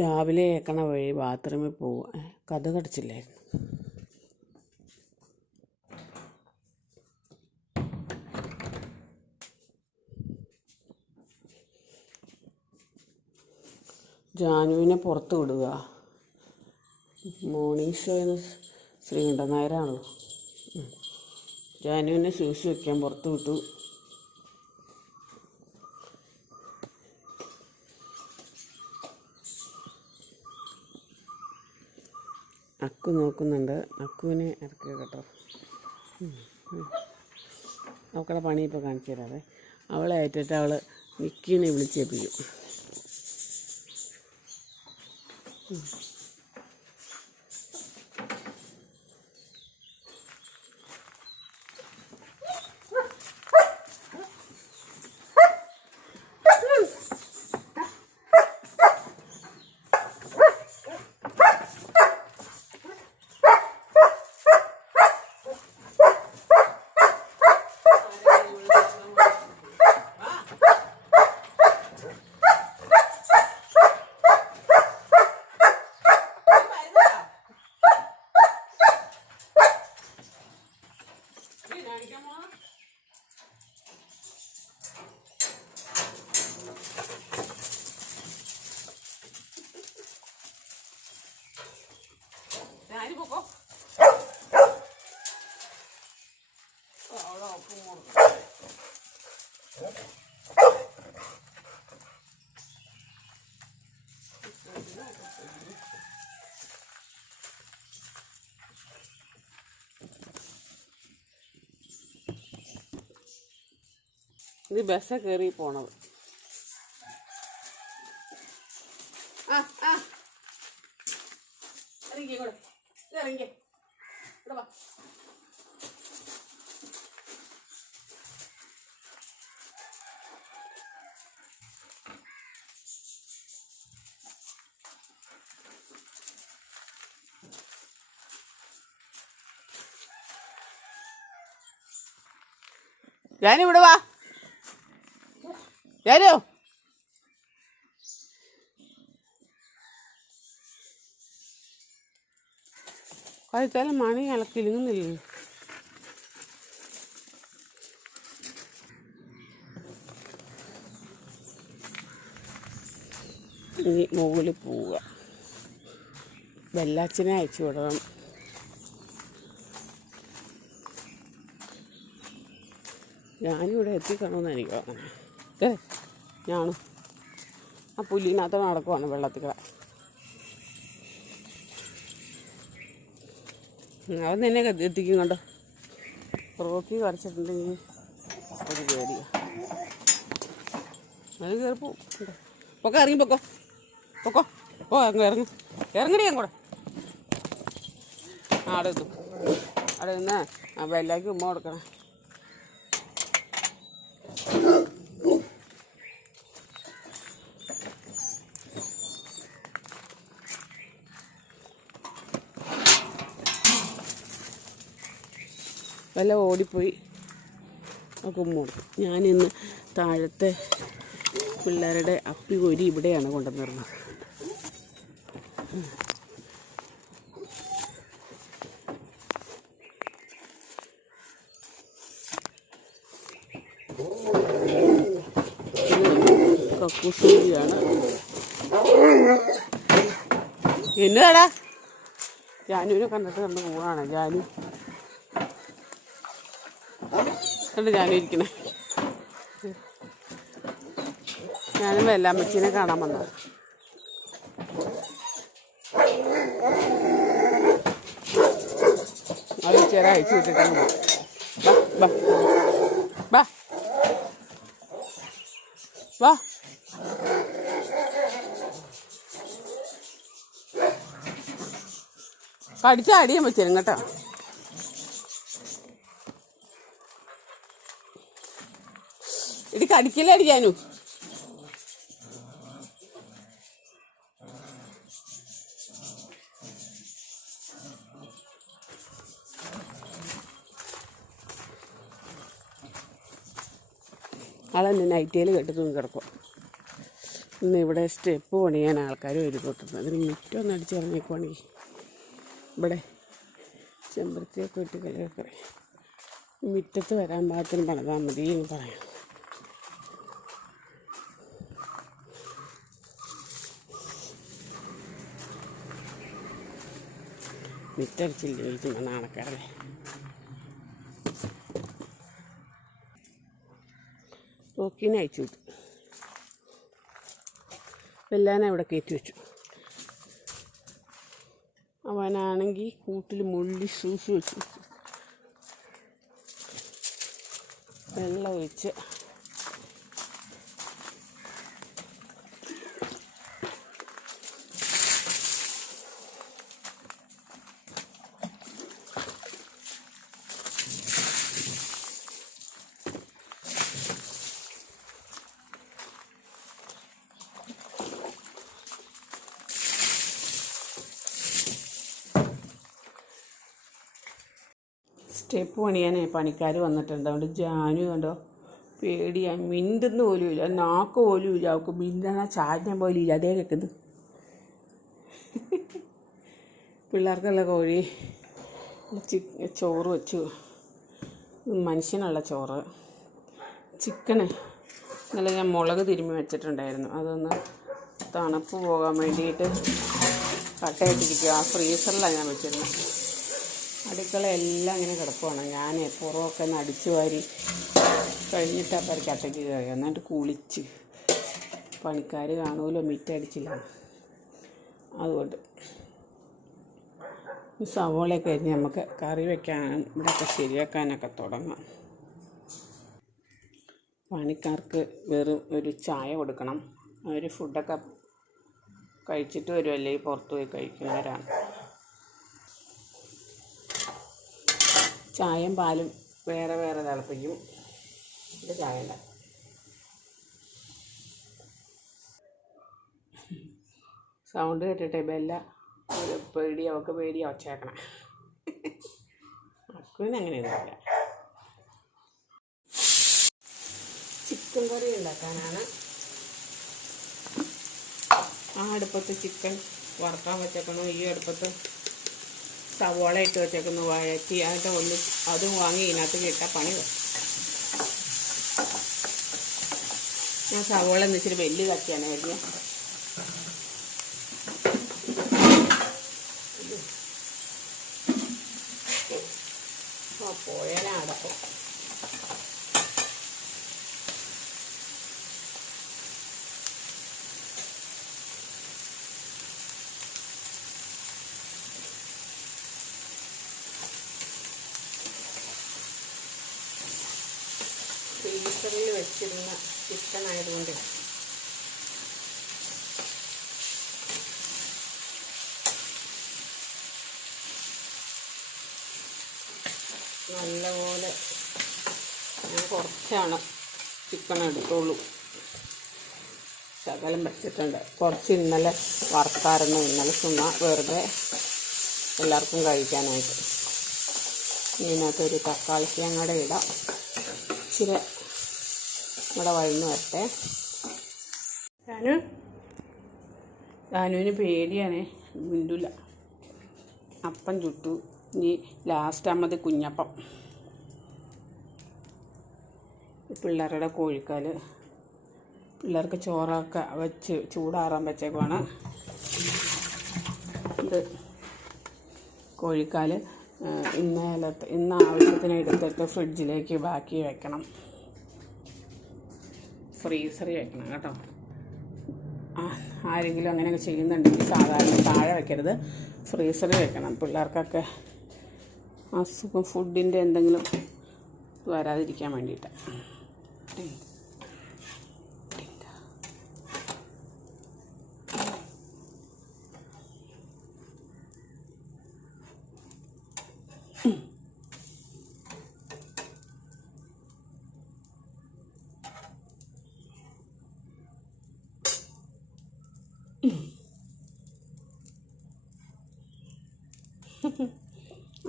രാവിലെ ഏക്കണ വഴി ബാത്റൂമിൽ പോവുക. കഥ കടച്ചില്ലായിരുന്നു. ജാനുവിനെ പുറത്ത് വിടുക. മോർണിംഗ് ഷോ എന്ന് ശ്രീകണ്ഠൻ നായരാണല്ലോ. ഉം. ജാനുവിനെ സൂക്ഷിച്ച് വയ്ക്കാൻ പുറത്ത് വിട്ടു. അക്കു നോക്കുന്നുണ്ട്. അക്കുവിനെ ഇറക്കുക കേട്ടോ. അവക്കടെ പണി ഇപ്പോൾ കാണിച്ചു തരാതെ അവളെ ഏറ്റിട്ട് അവൾ മിക്കിനെ വിളിച്ചേൽപ്പിക്കും ഞാനിപ്പോ ഇത് ബസ്സാ കയറി പോണത് ആ ആ ഇറങ്ങി ബസ് കയറി പോണത്. ഞാനിവിടെ വാ. ഞാനോ? കഴിച്ചാലും മണി ഇളക്കിലുങ്ങുന്നില്ലേ ഇനി മുകളിൽ പോവുക. വെല്ലാച്ചിനെ അയച്ചു വിടണം. ഞാനിവിടെ എത്തിക്കണമെന്ന് എനിക്ക് തോന്നണേ ഞാനും ആ പുല്ലിനകത്ത് നടക്കുവാണ് വെള്ളത്തിൽ അവൻ നിന്നെ എത്തിക്കും കണ്ടോ? റോക്കി വരച്ചിട്ടുണ്ടെങ്കിൽ ഒരു പേടിയാ അത് കയറി പോവും ഇറങ്ങി പൊക്കോ. പൊക്കോ ഓ അങ്ങ് ഇറങ്ങി. ഇറങ്ങടി അങ്ങോട്ട്. ആടെ എത്തും. അവിടെ നിന്ന് വെല്ലാക്കി ഉമ്മ കൊടുക്കണം. വല്ല ഓടിപ്പോയി. ആ കൊടുക്കും ഞാനിന്ന് താഴത്തെ പിള്ളേരുടെ അപ്പി കോരി ഇവിടെയാണ് കൊണ്ടുവന്നിരുന്നത്. കക്കൂസൂരിയാണ് എന്നതാടാ കണ്ടിട്ട് കണ്ട് കൂടാണ് ജാനു. കണ്ട് ഞാനും ഇരിക്കണേ. ഞാനും വെല്ലാമ്മച്ചീനെ കാണാൻ വന്നത്. അത് ചേര അയച്ചു വിട്ടിട്ടാണ് വാ കടിച്ച അടിയാൻ വെച്ചേരും കേട്ടോ. ഇത് കടിക്കില്ല അടിക്കാനു ആളെന്നെ നൈറ്റിയിൽ കെട്ടി തൂങ്ങി കിടക്കും. ഇന്ന് ഇവിടെ സ്റ്റെപ്പ് പണിയാൻ ആൾക്കാർ വരും തൊട്ടുന്നത് അതിന് മുറ്റൊന്ന് അടിച്ച് ഇറങ്ങിക്കുവാണെങ്കിൽ ഇവിടെ ചെമ്പരത്തിയൊക്കെ ഇട്ട് കളിയൊക്കെ മുറ്റത്ത് വരാൻ പാകത്തിന് പണിതാൽ മതി എന്ന് പറയാം. മിറ്റടിച്ചില്ലെങ്കിൽ ചുമ്മാ നാണക്കാരെ നോക്കിനെ അയച്ചു വിട്ടു. വെല്ലാനെ അവിടെ കയറ്റി വെച്ചു. അവനാണെങ്കിൽ കൂട്ടിൽ മുള്ളി സൂസു വെച്ചു. വെള്ളം ഒഴിച്ച് സ്റ്റെപ്പ് പണിയാനേ പണിക്കാർ വന്നിട്ടുണ്ട്. അതുകൊണ്ട് ജാനു കണ്ടോ പേടിയാ. മിണ്ടുന്ന പോലും ഇല്ല. നാക്ക് പോലും ഇല്ല. അവൾക്ക് മിണ്ടണ ചാഞ്ഞ പോലും ഇല്ല. അതേ കേൾക്കുന്നത് പിള്ളേർക്കുള്ള കോഴി. ചി ചോറ് വെച്ചു. മനുഷ്യനുള്ള ചോറ്. ചിക്കന്. ഇന്നലെ ഞാൻ മുളക് തിരുമ്മി വെച്ചിട്ടുണ്ടായിരുന്നു. അതൊന്ന് തണുപ്പ് പോകാൻ വേണ്ടിയിട്ട് കട്ടയിട്ടിരിക്കുക ഫ്രീസറിലാണ് ഞാൻ വെച്ചിരുന്നത്. അടുക്കള എല്ലാം ഇങ്ങനെ കിടക്കുവാണ്. ഞാൻ പുറമൊക്കെ ഒന്ന് അടിച്ചു വാരി കഴിഞ്ഞിട്ട് അപ്പുറക്കകത്തേക്ക് കയറി. എന്നിട്ട് കുളിച്ച്. പണിക്കാർ കാണുമല്ലോ മിറ്റടിച്ചില്ല അതുകൊണ്ട് ഈ സവോളയൊക്കെ അരിഞ്ഞ് നമുക്ക് കറി വെക്കാൻ ഇവിടെയൊക്കെ ശരിയാക്കാനൊക്കെ തുടങ്ങാം. പണിക്കാർക്ക് വെറും ഒരു ചായ കൊടുക്കണം. അവർ ഫുഡൊക്കെ കഴിച്ചിട്ട് വരുമല്ലേ പുറത്ത് പോയി കഴിക്കുന്നവരാണ്. ചായയും പാലും വേറെ വേറെ തിളപ്പിക്കും. ഇത് ചായ സൗണ്ട് കേട്ടിട്ടെ ബെല്ല. ഒരു പേടി അവൾക്ക് പേടി വച്ചേക്കണം അക്കുവിന് അങ്ങനെയൊന്നുമില്ല ചിക്കൻ കറി ഉണ്ടാക്കാനാണ്. ആ അടുപ്പത്ത് ചിക്കൻ വറുക്കാൻ വെച്ചേക്കണോ. ഈ അടുപ്പത്ത് സവോള ഇട്ട് വെച്ചേക്കുന്നു വഴറ്റി അതിന്റെ ഒന്ന് അതും വാങ്ങി ഇതിനകത്ത് ഇട്ടാൽ പണി ഞാൻ സവോള എന്ന് വെച്ചിട്ട് വലിയ കത്തിയാണ് കഴിഞ്ഞ ഫ്രീസറിൽ വെച്ചിരുന്ന ചിക്കൻ ആയതുകൊണ്ട്. നല്ലപോലെ ഞാൻ കുറച്ചാണ് ചിക്കൻ എടുത്തോളൂ ശകലം വെച്ചിട്ടുണ്ട്. കുറച്ച് ഇന്നലെ വറുത്തായിരുന്നു. ഇന്നലെ ചുമ്മാ വെറുതെ എല്ലാവർക്കും കഴിക്കാനായിട്ട്. ഇതിനകത്തൊരു തക്കാളിക്ക് അങ്ങടെ ഇടാം. ഇച്ചിരി ഇവിടെ വഴന്ന് വരട്ടെ. ഞാനു ഞാനുവിന് പേടിയാണ് മിണ്ടൂല. അപ്പം ചുട്ടു. ഇനി ലാസ്റ്റ് ആകുമ്പോൾ കുഞ്ഞപ്പം. പിള്ളേരുടെ കോഴിക്കാൽ പിള്ളേർക്ക് ചോറൊക്കെ വെച്ച് ചൂടാറാൻ വെച്ചേക്കുവാണ്. ഇത് കോഴിക്കാൽ ഇന്നലത്തെ ഇന്ന് ആവശ്യത്തിന് എടുത്തിട്ട് ഫ്രിഡ്ജിലേക്ക് ബാക്കി വെക്കണം. ഫ്രീസറിൽ വെക്കണം കേട്ടോ. ആരെങ്കിലും അങ്ങനെയൊക്കെ ചെയ്യുന്നുണ്ടെങ്കിൽ സാധാരണ താഴെ വെക്കരുത്. ഫ്രീസറിൽ വെക്കണം. പിള്ളേർക്കൊക്കെ അസുഖം ഫുഡിന്റെ എന്തെങ്കിലും വരാതിരിക്കാൻ വേണ്ടിയിട്ട്.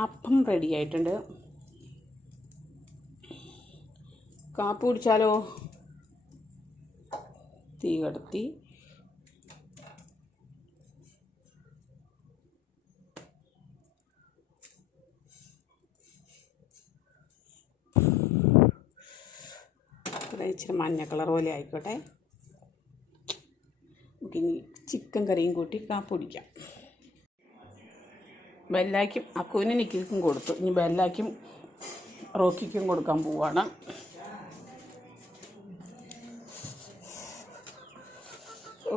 അപ്പം റെഡി ആയിട്ടുണ്ട്. കാപ്പ് കുടിച്ചാലോ? തീ കടത്തി. ഇച്ചിരി മഞ്ഞ കളർ പോലെ ആയിക്കോട്ടെ. നമുക്കിനി ചിക്കൻ കറിയും കൂട്ടി കാപ്പൊടിക്കാം ബെല്ലാക്കും അക്കുവിന് നിക്കിൽക്കും കൊടുത്തു. ഇനി ബെല്ലാക്കും റോക്കിക്കും കൊടുക്കാൻ പോവാണ്. ഓ